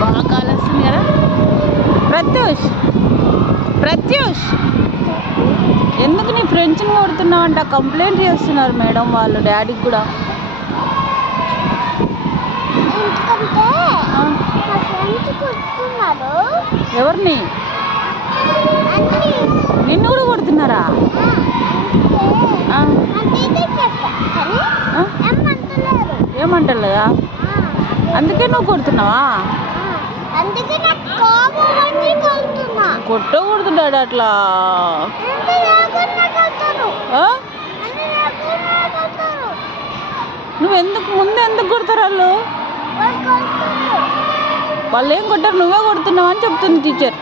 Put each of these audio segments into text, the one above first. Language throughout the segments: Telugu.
బాగా కాలేస్తుంది కదా. ప్రత్యూష్ ప్రత్యూష్ ఎందుకు నీ ఫ్రెండ్స్ని కొడుతున్నావంట? కంప్లైంట్ చేస్తున్నారు మేడం వాళ్ళు డాడీకి కూడా. ఎవరిని? నిన్ను కూడా కొడుతున్నారా? ఏమంటలేదా? అందుకే నువ్వు కొడుతున్నావా? కొట్టకూడదు డాడీ అట్లా. నువ్వు ఎందుకు ముందు ఎందుకు కొడతారు వాళ్ళు? వాళ్ళు ఏం కొట్టారు, నువ్వే కొడుతున్నావు అని చెప్తుంది టీచర్.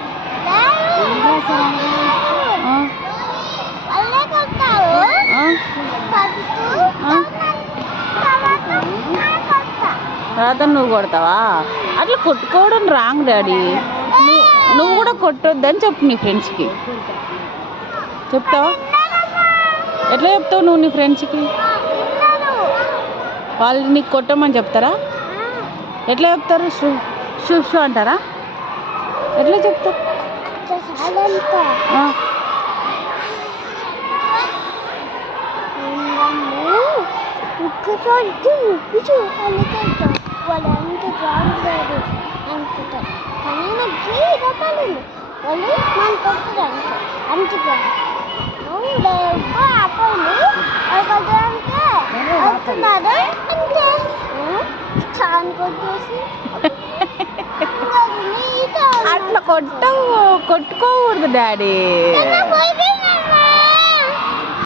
తర్వాత నువ్వు కొడతావా? అట్లా కొట్టుకోవడం రాంగ్ డాడీ. నువ్వు కూడా కొట్టొద్దని చెప్పు నీ ఫ్రెండ్స్కి. చెప్తావా? ఎట్లా చెప్తావు నువ్వు నీ ఫ్రెండ్స్కి? వాళ్ళు నీకు కొట్టమని చెప్తారా? ఎట్లా చెప్తారు? షూ అంటారా? ఎట్లా చెప్తారు? వాళ్ళంతా జాగ్రత్త అనుకుంటారు కానీ నాకు రకాలు వాళ్ళు మనం కొట్టరు అంతగా అప్పుడు వస్తున్నారు అంతే చాలా కొట్టేసి అట్లా కొట్టుకోకూడదు డాడీ.